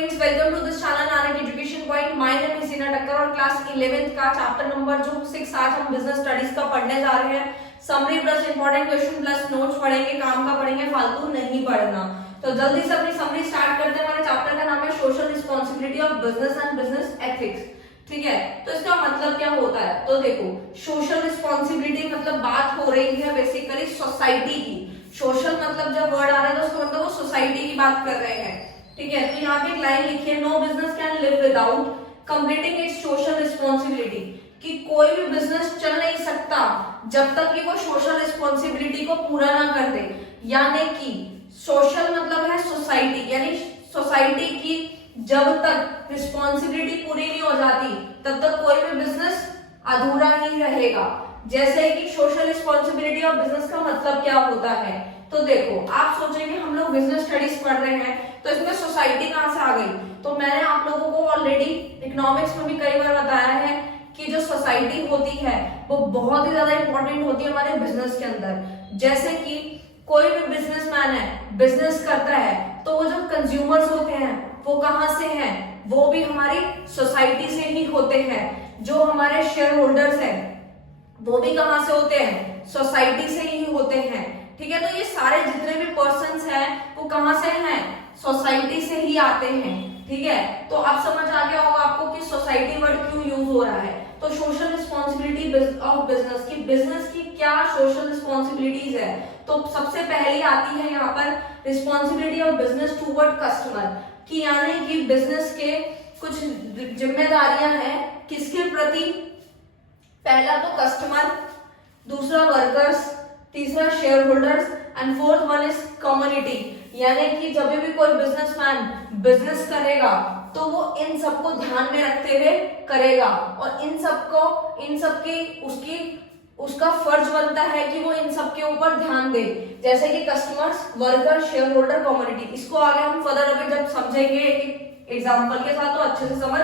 Students, welcome to this channel Nanak education point. My name is Seena Takkar और class 11th का chapter number जो 6 आज हम बिजनेस स्टडीज का पढ़ने जा रहे हैं। Summary plus important question plus notes पढ़ेंगे, काम का पढ़ेंगे, फालतू नहीं पढ़ना। तो जल्दी से अपनी समरी स्टार्ट करते हैं। हमारे चैप्टर का नाम है social responsibility of business and business ethics. ठीक है, तो इसका मतलब क्या होता है? तो देखो, सोशल रिस्पांसिबिलिटी मतलब बात हो रही है बेसिकली सोसाइटी की। सोशल मतलब जब वर्ड आ रहा है तो उसका मतलब वो सोसाइटी की बात कर रहे हैं। ठीक है, तो यहाँ पे एक लाइन लिखी है, no business can live without completing its social responsibility, कि कोई भी बिजनेस चल नहीं सकता जब तक कि वो सोशल रिस्पांसिबिलिटी को पूरा ना कर दे। यानी कि सोशल मतलब है सोसाइटी, यानी सोसाइटी की जब तक रिस्पांसिबिलिटी पूरी नहीं हो जाती तब तक कोई भी बिजनेस अधूरा ही रहेगा। जैसे कि सोशल रिस्पांसिबिलिटी ऑफ बिजनेस का मतलब क्या होता है? तो देखो, आप सोचेंगे हम लोग बिजनेस स्टडीज पढ़ रहे हैं तो इसमें सोसाइटी कहां से आ गई? तो मैंने आप लोगों को ऑलरेडी इकोनॉमिक्स में भी कई बार बताया है कि जो सोसाइटी होती है वो बहुत ही ज्यादा इंपॉर्टेंट होती है हमारे बिजनेस के अंदर। जैसे कि कोई भी बिजनेसमैन है, बिजनेस करता है, तो वो जो कंज्यूमर्स होते हैं वो कहां से हैं? वो भी हमारी सोसाइटी से ही होते हैं। जो हमारे शेयर होल्डर्स हैं वो भी कहां से होते हैं? सोसाइटी से ही होते हैं। ठीक है, तो ये सारे जितने भी पर्सन्स हैं वो कहां से हैं? सोसाइटी से ही आते हैं। ठीक है, तो अब समझ आ गया होगा आपको कि सोसाइटी वर्ड क्यों यूज हो रहा है। तो सोशल रिस्पांसिबिलिटी ऑफ बिजनेस की, बिजनेस की क्या सोशल रिस्पांसिबिलिटीज है? तो सबसे पहली आती है यहाँ पर responsibility of business toward customer, कि यानी कि बिजनेस के कुछ जिम्मेदारियां हैं किसके प्रति? पहला तो कस्टमर, दूसरा वर्कर्स, तीसरा share holders and fourth one is community. यानी कि जब भी कोई बिजनेसमैन बिजनेस करेगा तो वो इन सबको ध्यान में रखते हुए करेगा और इन सबकी उसका फर्ज बनता है कि वो इन सब के ऊपर ध्यान दे। जैसे कि customers, worker, share holder, community. इसको आगे हम फर्दर अभी जब समझेंगे एक एग्जांपल के साथ तो अच्छे से समझ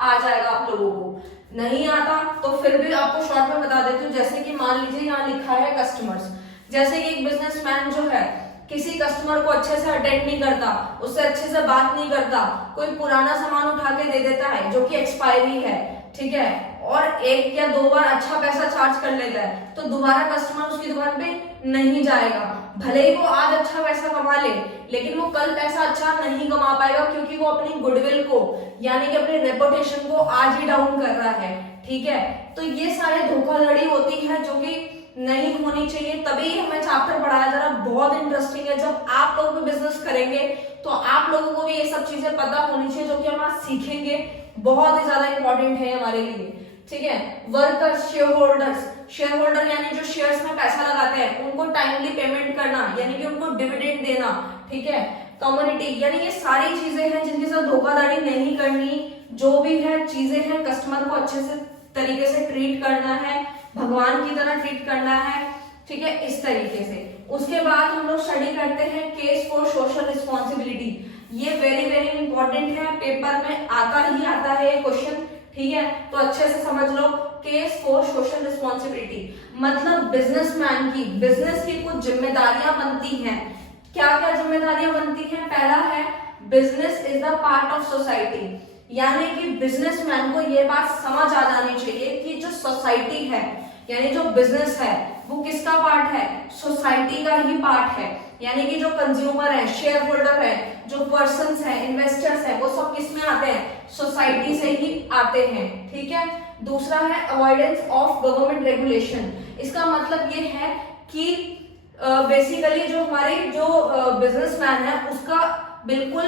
आ जाएगा आप लोगों को। नहीं आता तो फिर भी आपको शॉर्ट में बता देती हूँ। जैसे कि मान लीजिए यहाँ लिखा है कस्टमर्स, जैसे कि एक बिजनेसमैन जो है किसी कस्टमर को अच्छे से अटेंड नहीं करता, उससे अच्छे से बात नहीं करता, कोई पुराना सामान उठा के दे देता है जो कि एक्सपायरी है, ठीक है, और एक या दो बार अच्छा पैसा चार्ज कर लेता है, तो दोबारा कस्टमर उसकी दुकान पे नहीं जाएगा। भले ही वो आज अच्छा पैसा कमा ले लेकिन वो कल पैसा अच्छा नहीं कमा पाएगा, क्योंकि वो अपनी गुडविल को यानी कि अपने रेपुटेशन को आज ही डाउन कर रहा है। ठीक है, तो ये सारे धोखाधड़ी होती है जो कि नहीं होनी चाहिए। तभी हमें चैप्टर पढ़ाया जा रहा, बहुत इंटरेस्टिंग है। जब आप लोग भी बिजनेस करेंगे तो आप लोगों को भी ये सब चीजें पता होनी चाहिए जो कि हम आज सीखेंगे, बहुत ही ज्यादा इंपॉर्टेंट है हमारे लिए। ठीक है, वर्कर्स, शेयर होल्डर यानी जो शेयर्स में पैसा लगाते हैं उनको टाइमली पेमेंट करना, यानी कि उनको डिविडेंड देना। ठीक है, कम्युनिटी यानी ये सारी चीजें हैं जिनके साथ धोखाधड़ी नहीं करनी। जो भी है चीजें हैं, कस्टमर को अच्छे से तरीके से ट्रीट करना है, भगवान की तरह ट्रीट करना है। ठीक है, इस तरीके से। उसके बाद हम लोग स्टडी करते हैं केस फॉर सोशल रिस्पांसिबिलिटी। ये वेरी वेरी इंपॉर्टेंट है, पेपर में आता है ये क्वेश्चन। ठीक है, तो अच्छे से समझ लो। केस फॉर सोशल रिस्पांसिबिलिटी मतलब बिजनेसमैन की, बिजनेस की कुछ जिम्मेदारियां बनती हैं। क्या क्या जिम्मेदारियां बनती हैं? पहला है business is the part of society, यानी कि बिजनेसमैन को ये बात समझ आ जानी चाहिए कि जो सोसाइटी है यानी जो बिजनेस है वो किसका पार्ट है? सोसाइटी का ही पार्ट है। यानी कि जो कंज्यूमर है, शेयर होल्डर है, जो पर्सन्स है, इन्वेस्टर्स है, वो सब किस में आते हैं? सोसाइटी से ही आते हैं। ठीक है, दूसरा है अवॉइडेंस ऑफ गवर्नमेंट रेगुलेशन। इसका मतलब ये है कि बेसिकली जो हमारे जो बिजनेसमैन है उसका बिल्कुल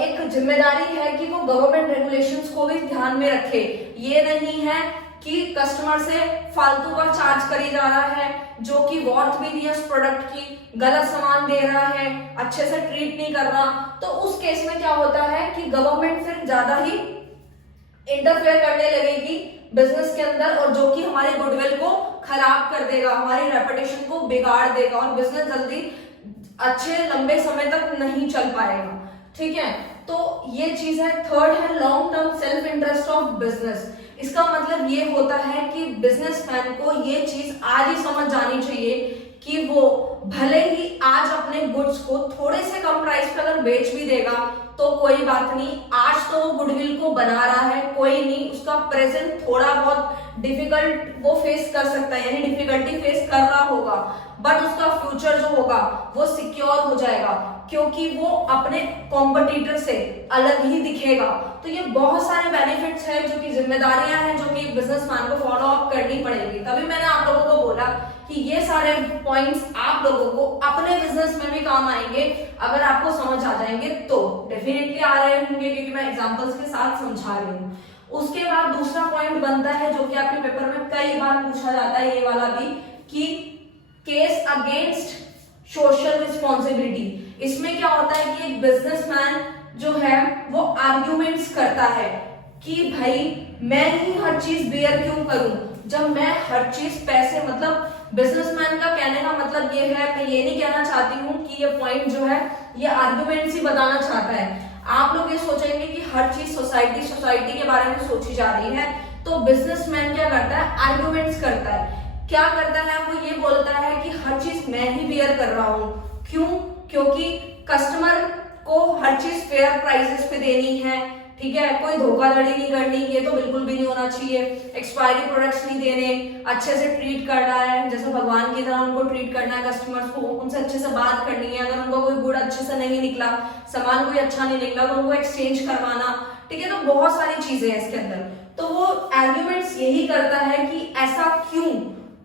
एक जिम्मेदारी है कि वो गवर्नमेंट रेगुलेशंस को भी ध्यान में रखे। ये नहीं है कि कस्टमर से फालतू का चार्ज करी जा रहा है, जो कि वर्थ भी नहीं है उस प्रोडक्ट की, गलत सामान दे रहा है, अच्छे से ट्रीट नहीं कर रहा। तो उस केस में क्या होता है कि गवर्नमेंट फिर ज्यादा ही इंटरफेयर करने लगेगी बिजनेस के अंदर, और जो कि हमारी गुडविल को खराब कर देगा, हमारी रेपुटेशन को बिगाड़ देगा और बिजनेस जल्दी अच्छे लंबे समय तक नहीं चल पाएगा। ठीक है, तो ये चीज है। थर्ड है long term self interest of business. इसका मतलब ये होता है कि बिजनेसमैन को ये चीज आज ही समझ जानी चाहिए कि वो भले ही आज अपने गुड्स को थोड़े से कम प्राइस पे अगर बेच भी देगा तो कोई बात नहीं, आज तो वो गुडविल को बना रहा है, कोई नहीं, उसका प्रेजेंट थोड़ा बहुत डिफिकल्ट वो फेस कर सकता है, यानी डिफिकल्टी फेस कर रहा होगा, बट उसका फ्यूचर जो होगा वो सिक्योर हो जाएगा, क्योंकि वो अपने कॉम्पिटिटर से अलग ही दिखेगा। तो ये बहुत सारे बेनिफिट्स हैं, जो कि जिम्मेदारियां हैं, जो कि बिजनेसमैन को फॉलो अप करनी पड़ेगी। तभी मैंने आप लोगों को बोला कि ये सारे पॉइंट्स आप लोगों को अपने बिजनेस में भी काम आएंगे, अगर आपको समझ आ जाएंगे तो। डेफिनेटली आ रहे होंगे, क्योंकि मैं एग्जांपल्स के साथ समझा रही हूँ। उसके बाद दूसरा पॉइंट बनता है, जो कि आपके पेपर में कई बार पूछा जाता है, ये वाला भी, कि केस अगेंस्ट सोशल रिस्पॉन्सिबिलिटी। इसमें क्या होता है कि एक बिजनेसमैन जो है वो आर्ग्यूमेंट्स करता है कि भाई मैं ही हर चीज बेयर क्यों करूं, जब मैं हर चीज पैसे, मतलब बिजनेसमैन का कहने का मतलब ये है, मैं ये नहीं कहना चाहती हूँ कि ये पॉइंट जो है ये आर्ग्यूमेंट्स ही बताना चाहता है। आप लोग ये सोचेंगे कि हर चीज सोसाइटी के बारे में सोची जा रही है, तो बिजनेसमैन क्या करता है, आर्ग्यूमेंट्स करता है। क्या करता है, वो ये बोलता है कि हर चीज मैं ही बेयर कर रहा हूं। क्यों? क्योंकि कस्टमर को हर चीज फेयर प्राइसेस पे देनी है, ठीक है, कोई धोखाधड़ी नहीं करनी, ये तो बिल्कुल भी नहीं होना चाहिए, एक्सपायरी प्रोडक्ट्स नहीं देने, अच्छे से ट्रीट करना है, जैसे भगवान की तरह उनको ट्रीट करना है, कस्टमर्स को उनसे अच्छे से बात करनी है, अगर उनको कोई गुड अच्छे से नहीं निकला, सामान कोई अच्छा नहीं निकला, तो उनको एक्सचेंज करवाना, ठीक है। तो बहुत सारी चीजें हैं इसके अंदर। तो वो आर्ग्यूमेंट्स यही करता है कि ऐसा क्यों।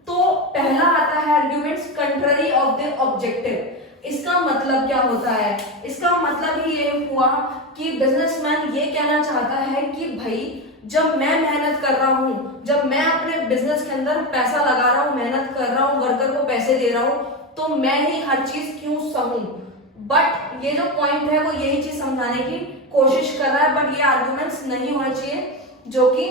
तो पहला आता है arguments contrary of the objective. इसका मतलब क्या होता है, इसका मतलब ही ये हुआ कि बिजनेसमैन ये कहना चाहता है कि भाई जब मैं मेहनत कर रहा हूं, जब मैं अपने बिजनेस के अंदर पैसा लगा रहा हूं, मेहनत कर रहा हूं, वर्कर को पैसे दे रहा हूं, तो मैं ही हर चीज क्यों सहूं। बट ये जो पॉइंट है वो यही चीज समझाने की कोशिश कर रहा है, बट ये आर्गुमेंट्स नहीं होने चाहिए जो कि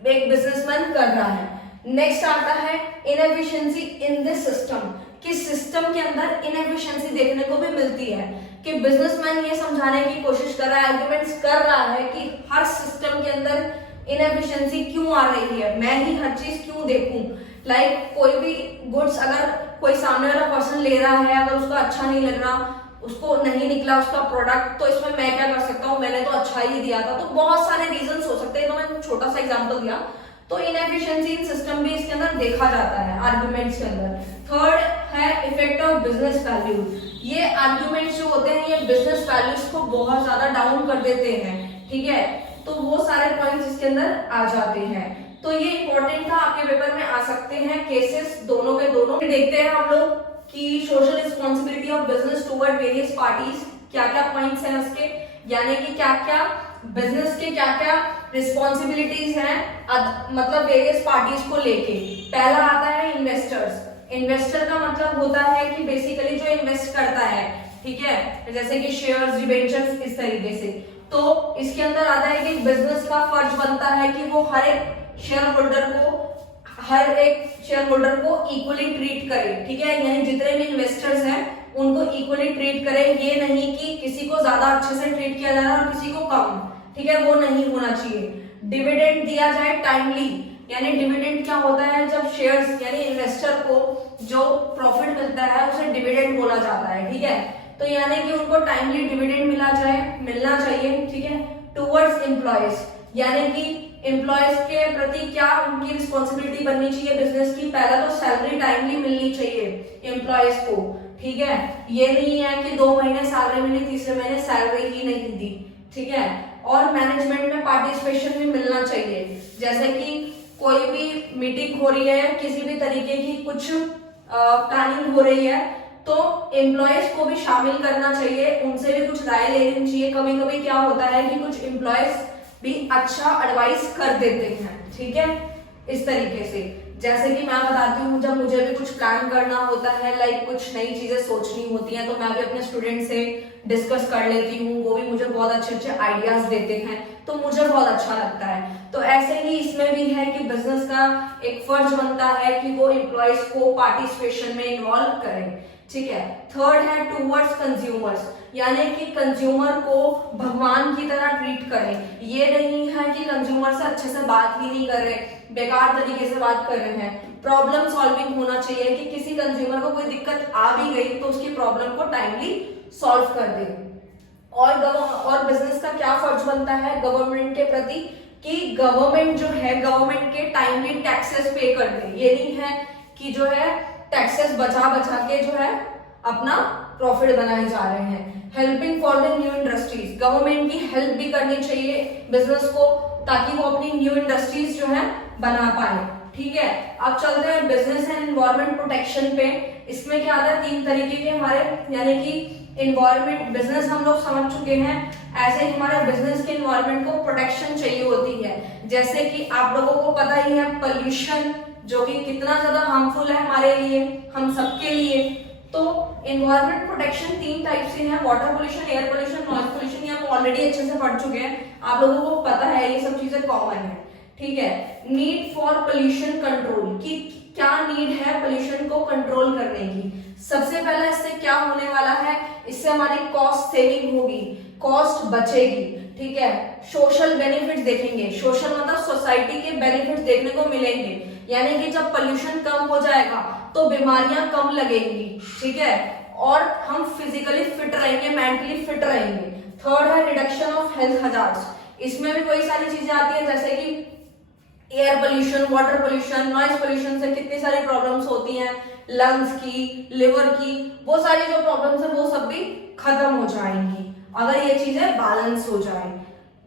एक बिजनेसमैन कर रहा है। नेक्स्ट आता है इनएफिशिएंसी इन दिस सिस्टम, कि सिस्टम के अंदर इनएफिशिएंसी देखने को भी मिलती है, कि बिजनेसमैन ये समझाने की कोशिश कर रहा है, आर्गुमेंट्स कर रहा है कि हर सिस्टम के अंदर इनएफिशिएंसी क्यों आ रही है, मैं ही हर चीज क्यों देखूं। लाइक कोई भी गुड्स अगर कोई सामने वाला पर्सन ले रहा है, अगर उसको अच्छा नहीं लग रहा, उसको नहीं निकला उसका प्रोडक्ट, तो इसमें मैं क्या कर सकता हूँ, मैंने तो अच्छा ही दिया था। तो बहुत सारे रीजन हो सकते हैं, तो मैं छोटा सा एग्जाम्पल दिया। तो इनएफिशिएंसी इन सिस्टम भी इसके अंदर देखा जाता है आर्गुमेंट्स के अंदर। थर्ड है इफेक्ट ऑफ बिजनेस वैल्यू। ये आर्गुमेंट्स जो होते हैं ये बिजनेस वैल्यूज को बहुत ज्यादा डाउन कर देते हैं, ठीक है। तो वो सारे पॉइंट्स इसके अंदर आ जाते हैं। तो ये इंपॉर्टेंट था, आपके पेपर में आ सकते हैं केसेस दोनों के दोनों। देखते हैं हम लोग कि social responsibility of business toward various parties, क्या क्या पॉइंट्स हैं उसके, यानी कि क्या क्या बिजनेस के क्या क्या रिस्पॉन्सिबिलिटीज हैं, मतलब वेरियस पार्टीज को लेके। पहला आता है इन्वेस्टर्स। इन्वेस्टर का मतलब होता है कि बेसिकली जो इन्वेस्ट करता है, ठीक है, जैसे कि शेयर्स, डिबेंचर्स, इस तरीके से। तो इसके अंदर आता है कि बिजनेस का फर्ज बनता है कि वो हर एक शेयर होल्डर को इक्वली ट्रीट करे, ठीक है, यानी जितने भी इन्वेस्टर्स हैं उनको इक्वली ट्रीट करे। ये नहीं कि किसी को ज्यादा अच्छे से ट्रीट किया जा रहा है और किसी को कम, ठीक है, वो नहीं होना चाहिए। डिविडेंड दिया जाए टाइमली, यानी डिविडेंड क्या होता है, जब शेयर्स यानी इन्वेस्टर को जो प्रॉफिट मिलता है उसे डिविडेंड बोला जाता है, ठीक है। तो यानी कि उनको टाइमली डिविडेंड मिलना चाहिए, ठीक है। टुवर्ड्स एम्प्लॉयज, यानी कि एम्प्लॉयज के प्रति क्या उनकी रिस्पॉन्सिबिलिटी बननी चाहिए बिजनेस की। पहला तो सैलरी टाइमली मिलनी चाहिए एम्प्लॉयज को, ठीक है। ये नहीं है कि 2 महीने सैलरी मिली, तीसरे महीने सैलरी ही नहीं दी, ठीक है। और मैनेजमेंट में पार्टिसिपेशन भी मिलना चाहिए, जैसे कि कोई भी मीटिंग हो रही है, किसी भी तरीके की कुछ प्लानिंग हो रही है, तो एम्प्लॉयज को भी शामिल करना चाहिए, उनसे भी कुछ राय लेनी चाहिए। कभी कभी क्या होता है कि कुछ एम्प्लॉयज भी अच्छा एडवाइस कर देते हैं, ठीक है, इस तरीके से। जैसे कि मैं बताती हूँ, जब मुझे भी कुछ प्लान करना होता है, लाइक कुछ नई चीजें सोचनी होती हैं, तो मैं भी अपने स्टूडेंट से डिस्कस कर लेती हूँ, वो भी मुझे बहुत अच्छे अच्छे आइडियाज देते हैं, तो मुझे बहुत अच्छा लगता है। तो ऐसे ही इसमें भी है कि बिजनेस का एक फर्ज बनता है कि वो एम्प्लॉयज को पार्टिसिपेशन में इन्वॉल्व करें, ठीक है। थर्ड है टूवर्ड्स कंज्यूमर्स, यानी कि कंज्यूमर को भगवान की तरह ट्रीट करें। ये नहीं है कि कंज्यूमर से अच्छे से बात ही नहीं कर रहे, बेकार तरीके से बात कर रहे हैं। प्रॉब्लम सॉल्विंग होना चाहिए कि किसी कंज्यूमर को कोई दिक्कत आ भी गई तो उसकी प्रॉब्लम को टाइमली सॉल्व कर दे। और बिजनेस का क्या फर्ज बनता है गवर्नमेंट के प्रति, कि गवर्नमेंट जो है गवर्नमेंट के टाइमली टैक्सेस पे कर दे। ये नहीं है कि जो है टैक्सेस बचा बचा के जो है अपना प्रॉफिट बनाए जा रहे हैं। Helping for the new industries, government की हेल्प भी करनी चाहिए बिजनेस को, ताकि वो अपनी न्यू इंडस्ट्रीज जो है बना पाए। ठीक है, अब चलते हैं बिजनेस एंड एनवायरमेंट प्रोटेक्शन पे। इसमें क्या आता है, 3 तरीके के हमारे, यानी कि एनवायरमेंट बिजनेस हम लोग समझ चुके हैं, ऐसे ही हमारे बिजनेस के एनवायरमेंट को प्रोटेक्शन चाहिए होती है। जैसे कि आप लोगों को पता ही है पोल्यूशन, जो कि कितना ज्यादा हार्मफुल है हमारे लिए, हम सबके लिए। तो एनवायरमेंट प्रोटेक्शन 3 टाइप से है, water pollution, air pollution, noise pollution. ये हम ऑलरेडी अच्छे से पढ़ चुके हैं, आप लोगों को पता है, ये सब चीजें कॉमन है। ठीक है, नीड फॉर पोल्यूशन कंट्रोल, की क्या नीड है पोल्यूशन को कंट्रोल करने की। सबसे पहला इससे क्या होने वाला है, इससे हमारी कॉस्ट सेविंग होगी, कॉस्ट बचेगी। ठीक है, सोशल बेनिफिट्स देखेंगे, सोशल मतलब सोसाइटी के बेनिफिट्स देखने को मिलेंगे, यानी कि जब पोल्यूशन कम हो जाएगा तो बीमारियां कम लगेंगी। ठीक है, और हम फिजिकली फिट रहेंगे, मेंटली फिट रहेंगे। थर्ड है रिडक्शन ऑफ हेल्थ हजार्ड्स, इसमें भी कोई सारी चीजें आती है, जैसे कि air pollution, water pollution, noise pollution से कितनी सारी प्रॉब्लम्स होती हैं, लंग्स की, लिवर की, वो सारी जो प्रॉब्लम्स है वो सब भी खत्म हो जाएंगी अगर ये चीजें बैलेंस हो जाए।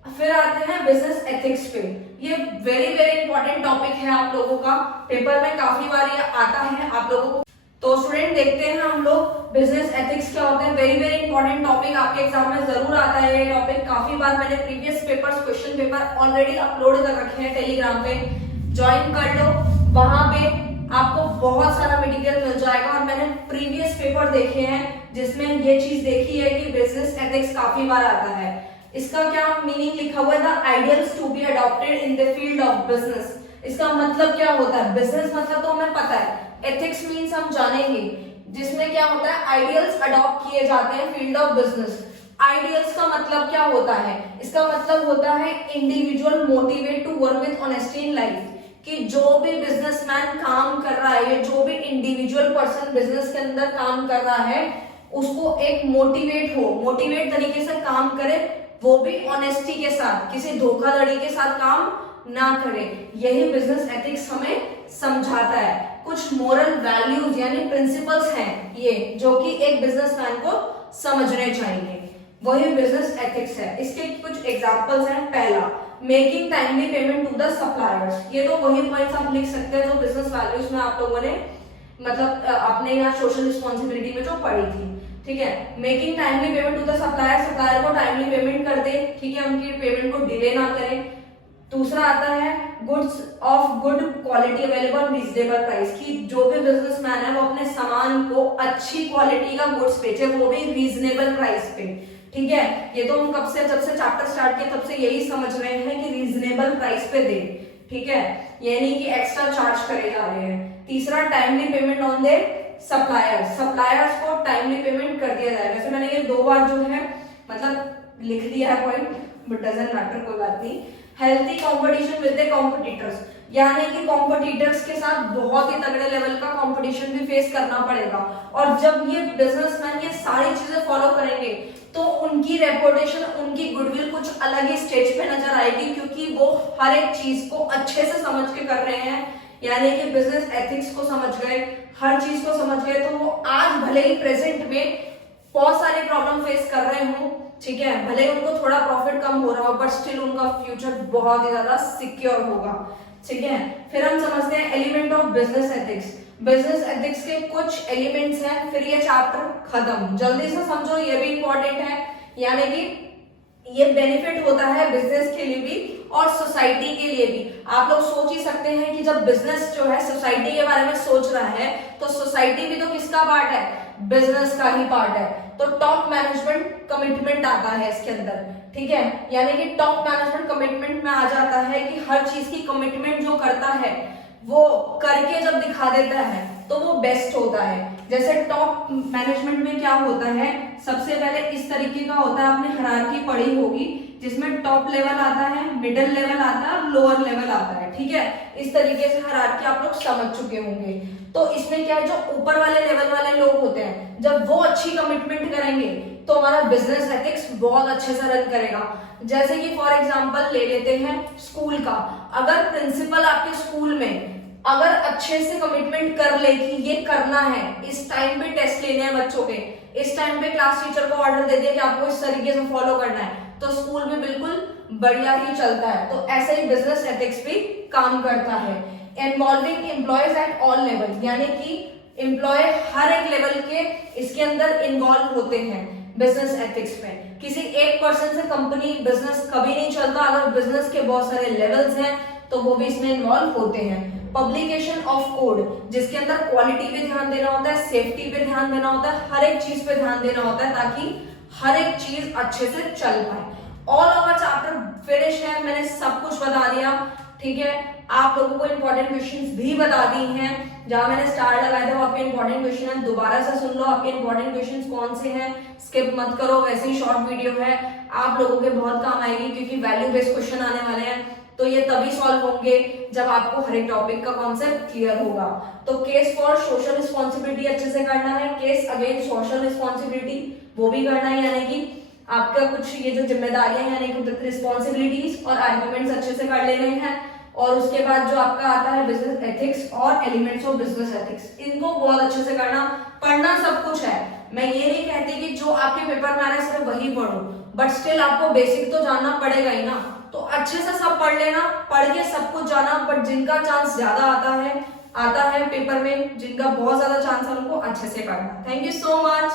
फिर आते हैं बिजनेस एथिक्स पे, ये वेरी वेरी इंपॉर्टेंट टॉपिक है आप लोगों का, पेपर में काफी बार ये आता है आप लोगों को। तो स्टूडेंट देखते हैं हम लोग बिजनेस एथिक्स क्या होते हैं, वेरी वेरी इंपॉर्टेंट टॉपिक, आपके एग्जाम में जरूर आता है ये टॉपिक। काफी बार मैंने previous papers, question paper already upload कर रखे हैं टेलीग्राम पे, ज्वाइन कर लो, वहां पे आपको बहुत सारा मटेरियल मिल जाएगा। और मैंने प्रीवियस पेपर देखे हैं जिसमें ये चीज देखी है कि बिजनेस एथिक्स काफी बार आता है। इसका क्या मीनिंग लिखा हुआ है, the ideals to be adopted in the field of business. इसका मतलब क्या होता है, बिजनेस मतलब तो हमें पता है, एथिक्स मीन्स हम जानेंगे, जिसमें क्या होता है आइडियल्स अडॉप्ट किए जाते हैं फील्ड ऑफ बिजनेस। आइडियल्स का मतलब क्या होता है, इसका मतलब होता है individual motivate to work with honesty in life, कि जो भी बिजनेसमैन काम कर रहा है, जो भी इंडिविजुअल पर्सन बिजनेस के अंदर काम कर रहा है, उसको एक मोटिवेट तरीके से काम करे, वो भी ऑनेस्टी के साथ, किसी धोखाधड़ी के साथ काम ना करे। यही बिजनेस एथिक्स हमें समझाता है। कुछ मोरल वैल्यूज यानी प्रिंसिपल्स हैं ये, जो कि एक बिजनेसमैन को समझने चाहिए, वही बिजनेस एथिक्स है। इसके कुछ एग्जांपल्स हैं। पहला, making timely payment to the suppliers, ये तो वही पॉइंट्स आप लिख सकते हैं जो बिजनेस वैल्यूज में आप लोगों ने मतलब अपने यहाँ सोशल रिस्पॉन्सिबिलिटी में जो पढ़ी थी। ठीक है, making timely payment to the supplier, supplier को टाइमली पेमेंट कर दे, ठीक है, उनकी पेमेंट को डिले ना करें। दूसरा आता है goods of good quality available reasonable price, की जो भी बिजनेसमैन है वो अपने सामान को अच्छी क्वालिटी का गुड्स बेचे, वो भी रीजनेबल प्राइस पे। ठीक है, ये तो हम कब से, जब से चैप्टर स्टार्ट किया तब से यही समझ रहे हैं कि रीजनेबल प्राइस पे दे। ठीक है, ये नहीं कि एक्स्ट्रा चार्ज करे जा रहे हैं। तीसरा, timely payment on they suppliers, suppliers को टाइमली पेमेंट कर दिया जाए। वैसे मैंने ये 2 बार जो है मतलब लिख दिया है पॉइंट, बट डजंट मैटर, कोई बात नहीं। Healthy competition with the competitors, यानी कि कॉम्पिटिटर्स के साथ बहुत ही तगड़े लेवल का कंपटीशन भी फेस करना पड़ेगा। और जब ये बिजनेसमैन ये सारी चीजें फॉलो करेंगे तो उनकी रेपुटेशन, उनकी गुडविल कुछ अलग ही स्टेज पे नजर आएगी, क्योंकि वो हर एक चीज को अच्छे से समझ के कर रहे हैं, यानी कि बिजनेस एथिक्स को समझ गए, हर चीज को समझ गए। तो वो आज भले ही प्रेजेंट में बहुत सारे प्रॉब्लम फेस कर रहे हो, ठीक है, भले ही उनको थोड़ा प्रॉफिट कम हो रहा हो, बट स्टिल उनका फ्यूचर बहुत ही ज्यादा सिक्योर होगा। ठीक है, फिर हम समझते हैं element of business ethics. Business ethics के कुछ एलिमेंट्स हैं, फिर ये चैप्टर खत्म। जल्दी से समझो, ये भी इंपॉर्टेंट है, यानी कि ये बेनिफिट होता है बिजनेस के लिए भी और सोसाइटी के लिए भी। आप लोग सोच ही सकते हैं कि जब बिजनेस जो है सोसाइटी के बारे में सोच रहा है, तो सोसाइटी भी तो किसका पार्ट है, बिजनेस का ही पार्ट है। तो टॉप मैनेजमेंट कमिटमेंट आता है इसके अंदर। ठीक है, यानी कि टॉप मैनेजमेंट कमिटमेंट में आ जाता है कि हर चीज की कमिटमेंट जो करता है वो करके जब दिखा देता है तो वो बेस्ट होता है। जैसे टॉप मैनेजमेंट में क्या होता है, सबसे पहले इस तरीके का होता है, आपने हायरार्की पढ़ी होगी, जिसमें टॉप लेवल आता है, मिडिल लेवल आता है और लोअर लेवल आता है। ठीक है, इस तरीके से हायरार्की आप लोग समझ चुके होंगे। तो इसमें क्या है, जो ऊपर वाले लेवल वाले लोग होते हैं, जब वो अच्छी कमिटमेंट करेंगे तो हमारा बिजनेस एथिक्स बहुत अच्छे से रन करेगा। जैसे कि फॉर एग्जांपल ले लेते हैं स्कूल का, अगर प्रिंसिपल आपके स्कूल में अगर अच्छे से कमिटमेंट कर ले कि ये करना है, इस टाइम पे टेस्ट लेने हैं बच्चों के, इस टाइम पे क्लास टीचर को ऑर्डर दे दिया कि आपको इस तरीके से फॉलो करना है, तो स्कूल भी बिल्कुल बढ़िया ही चलता है। तो ऐसे ही बिजनेस एथिक्स भी काम करता है। Involving employees at all level, यानी कि एम्प्लॉय हर एक लेवल के इसके अंदर इन्वॉल्व होते हैं बिजनेस एथिक्स में। किसी एक पर्सन से कंपनी बिजनेस कभी नहीं चलता, अगर बिजनेस के बहुत सारे लेवल्स हैं तो वो भी इसमें इन्वॉल्व होते हैं। पब्लिकेशन ऑफ कोड, जिसके अंदर क्वालिटी पे ध्यान देना होता है, सेफ्टी पे ध्यान देना होता है, हर एक चीज पे ध्यान देना होता है ताकि हर एक चीज अच्छे से चल पाए। ऑल ओवर चैप्टर फिनिश है, मैंने सब कुछ बता दिया, ठीक है। आप लोगों को इंपॉर्टेंट क्वेश्चंस भी बता दी हैं, जहां मैंने स्टार लगाया था वो आपके इंपॉर्टेंट क्वेश्चन है, दोबारा से सुन लो आपके इंपॉर्टेंट क्वेश्चंस कौन से हैं, स्किप मत करो, वैसे ही शॉर्ट वीडियो है, आप लोगों के बहुत काम आएगी क्योंकि वैल्यू बेस्ड क्वेश्चन आने वाले हैं, तो ये तभी सॉल्व होंगे जब आपको हर एक टॉपिक का कॉन्सेप्ट क्लियर होगा। तो केस फॉर सोशल रिस्पॉन्सिबिलिटी अच्छे से करना है, केस अगेंस्ट सोशल रिस्पॉन्सिबिलिटी वो भी करना है, यानी कि आपका कुछ ये जो जिम्मेदारियां यानी कि रिस्पॉन्सिबिलिटीज और आर्ग्यूमेंट्स अच्छे से कर लेने हैं। और उसके बाद जो आपका आता है बिजनेस एथिक्स और एलिमेंट्स ऑफ बिजनेस एथिक्स, इनको बहुत अच्छे से करना। पढ़ना सब कुछ है, मैं ये नहीं कहती कि जो आपके पेपर में आ रहा है सिर्फ वही पढ़ो, बट स्टिल आपको बेसिक तो जानना पड़ेगा ही ना, तो अच्छे से सब पढ़ लेना, पढ़ के सब कुछ जाना। बट जिनका चांस ज्यादा आता है पेपर में, जिनका बहुत ज्यादा चांस है उनको अच्छे से करना। Thank you so much.